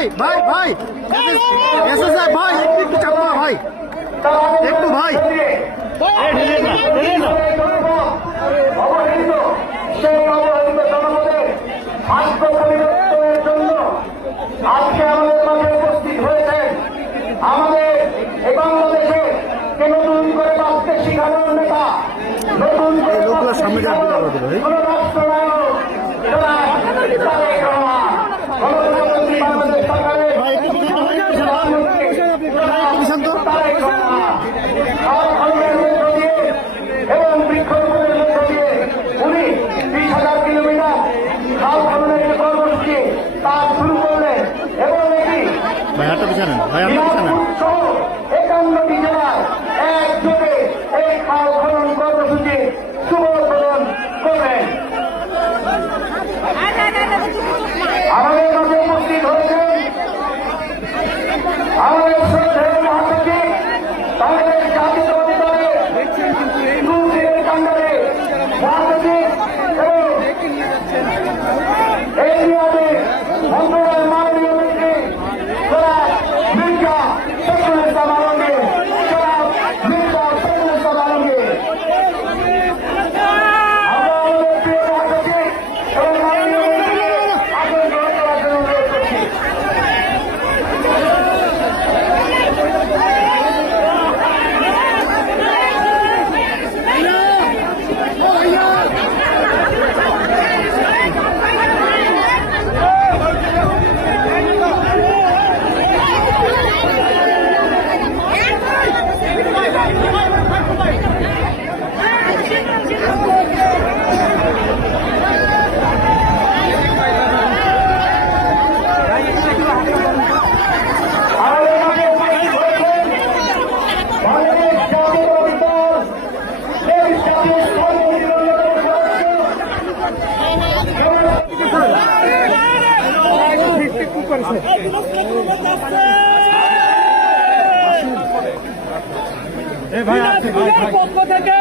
ভাই ভাই ভাই এসএসআই ভাই একটু চাপা ভাই একটু ভাই আজকে আমাদের মাঝে উপস্থিত হয়েছেন আমাদের এই বাংলাদেশে নতুন করে বাঁচতে শিখানোর নেতা, নতুন করে রাষ্ট্রনায়ক তারেক রহমান, বাংলাদেশ সরকারের তারেক রহমান এবং বৃক্ষরোপণের মধ্য দিয়ে উনি 20,000 কিলোমিটার খাল খননের যে কর্মসূচি তা শুরু করলেন এবং এটি 51টি জেলায় একযোগে এই খাল খনন কর্মসূচি শুভ উদ্বোধন করলেন। আমাদের মাঝে উপস্থিত হয়েছেন আমাদের শ্রদ্ধেয় মহাসচিব বাংলাদেশ জাতীয়তাবাদী দলের দুদিনের কাণ্ডারে মহাসচিব এবং এই মেয়াদে মন্ত্রণালয়ের মাননীয় মন্ত্রী জনাব মির্জা ফখরুল ইসলাম আলমগীর, জনাব মির্জা ফখরুল ইসলাম আলমগীর। আমরা আমাদের প্রিয় মহাসচিব এবং মাননীয় মন্ত্রীকে আসন গ্রহণ করার জন্য অনুরোধ করছি। পক্ষ থেকে